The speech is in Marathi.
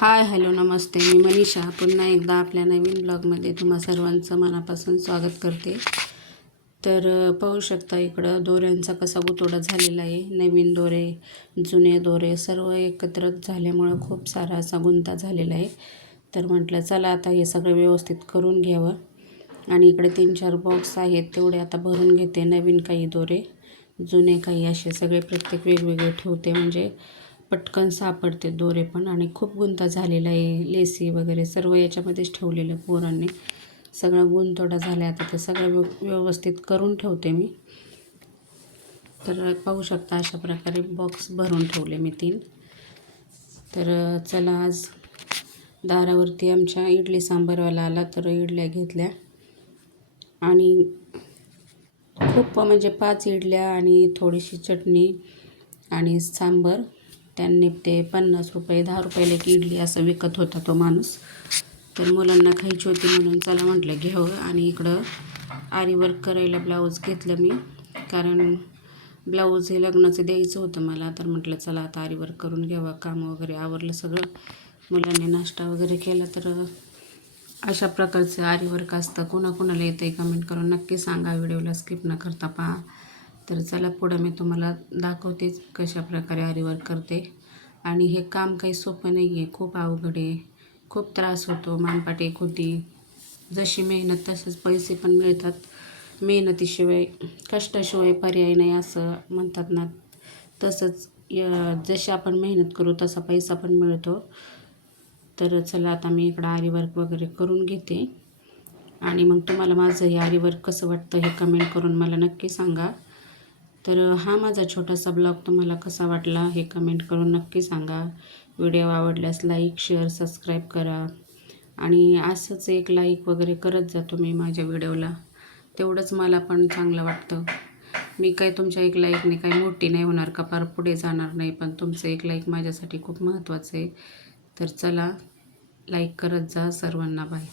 हाय हॅलो नमस्ते. मी मनीषा पुन्हा एकदा आपल्या नवीन ब्लॉगमध्ये तुम्हा सर्वांचं मनापासून स्वागत करते. तर पाहू शकता इकडं दोऱ्यांचा कसा गुतोडा झालेला आहे. नवीन दोरे, जुने दोरे सर्व एकत्र झाल्यामुळं खूप सारा असा गुंता झालेला आहे. तर म्हटलं चला आता हे सगळं व्यवस्थित करून घ्यावं. आणि इकडे 3-4 बॉक्स आहेत तेवढे आता भरून घेते. नवीन काही दोरे, जुने काही, असे सगळे प्रत्येक वेगवेगळे ठेवते म्हणजे पटकन सापडते दोरे पण. आणि खूप गुंता झालेला आहे. लेसी वगैरे सर्व याच्यामध्येच ठेवलेलं पोरांनी. सगळं गुंतोडा झाला आता ते सगळं व्यवस्थित करून ठेवते मी. तर पाहू शकता अशा प्रकारे बॉक्स भरून ठेवले मी 3. तर चला आज दारावरती आमच्या इडली सांबारवाला आला तर इडल्या घेतल्या. आणि खूप म्हणजे 5 इडल्या आणि थोडीशी चटणी आणि सांबार. त्यांनी ते 50 रुपये 10 रुपयाला एक इडली असं विकत होता तो माणूस. तर मुलांना खायची होती म्हणून चला म्हटलं घ्यावं. आणि इकडं आरी वर्क करायला ब्लाऊज घेतलं मी, कारण ब्लाऊज हे लग्नाचं द्यायचं होतं मला. तर म्हटलं चला आता आरी वर्क करून घ्यावं. कामं वगैरे आवरलं सगळं, मुलांनी नाश्ता वगैरे केला. तर अशा प्रकारचं आरी वर्क असतं. कोणाकोणाला येतं आहे कमेंट करून नक्की सांगा. व्हिडिओला स्किप न करता पहा. तर चला पुढं मी तुम्हाला दाखवतेच कशा प्रकारे आरी वर्क करते. आणि हे काम काही सोपं नाही आहे, खूप अवघड आहे. खूप त्रास होतो, मानपाट एक होती. जशी मेहनत तसेच पैसे पण मिळतात. मेहनतीशिवाय, कष्टाशिवाय पर्याय नाही असं म्हणतात ना, तसंच जशी आपण मेहनत करू तसा पैसा पण मिळतो. तर चला आता मी इकडं आरी वर्क वगैरे करून घेते. आणि मग तुम्हाला माझं हे आरी वर्क कसं वाटतं हे कमेंट करून मला नक्की सांगा. तर हा माझा छोटासा ब्लॉग तुम्हाला कसा वाटला हे कमेंट करून नक्की सांगा. व्हिडिओ आवडल्यास लाईक, शेअर, सबस्क्राईब करा. आणि असंच एक लाईक वगैरे करत जा तुम्ही माझ्या व्हिडिओला, तेवढंच मला पण चांगलं वाटतं. मी काही तुमच्या एक लाईकने काही मोठी नाही होणार का, फार पुढे जाणार नाही, पण तुमचं एक लाईक माझ्यासाठी खूप महत्त्वाचं आहे. तर चला लाईक करत जा सर्वांना. बाय.